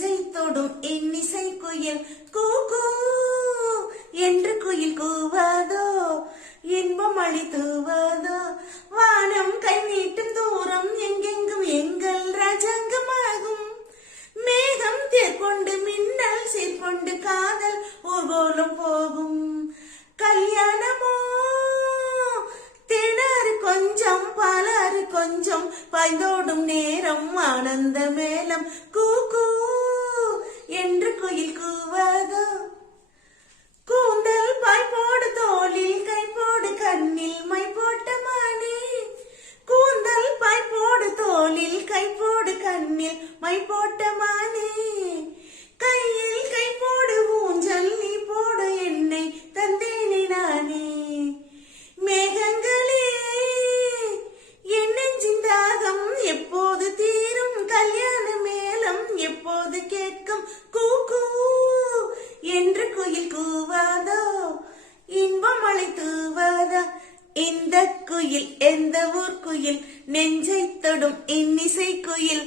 நெஞ்சை தொடும் இன்னிசை குயில் கூ என்று குயில் கூவாதோ, இன்பம் அழி தூவாதோ. வானம் கை நீட்டும் தூரம் எங்கெங்கும் எங்கள் ராஜாங்கமாகும். மேகம் தேர்கொண்டு மின்னல் சீர்கொண்டு காதல் ஊர்கோலம் போகும். கல்யாணமோ தேனாறு கொஞ்சம் பாலாறு கொஞ்சம் பாய்ந்தோடும் நேரம் ஆனந்த மேளம் கூ என்று குயில் கூவாதோ. கூந்தல் பாய் போடு தோளில் கை போடு கண்ணில் மை போட்ட மானே. கூந்தல் பாய் போடு தோளில் கை போடு கண்ணில் மை போட்ட மானே. கையில் கை போடு ஊஞ்சல் நீ போடு என்னை தந்தேனே நானே. மேகங்களே என் நெஞ்சின் தாகம் எப்போது தீரும், கல்யாண மேளம் எப்போது கேட்கும் கூ என்று குயில் கூவாதோ, இன்பம் மழை தூவாதோ. இந்த குயில் எந்த ஊர் குயில், நெஞ்சை தொடும் இன்னிசை குயில்.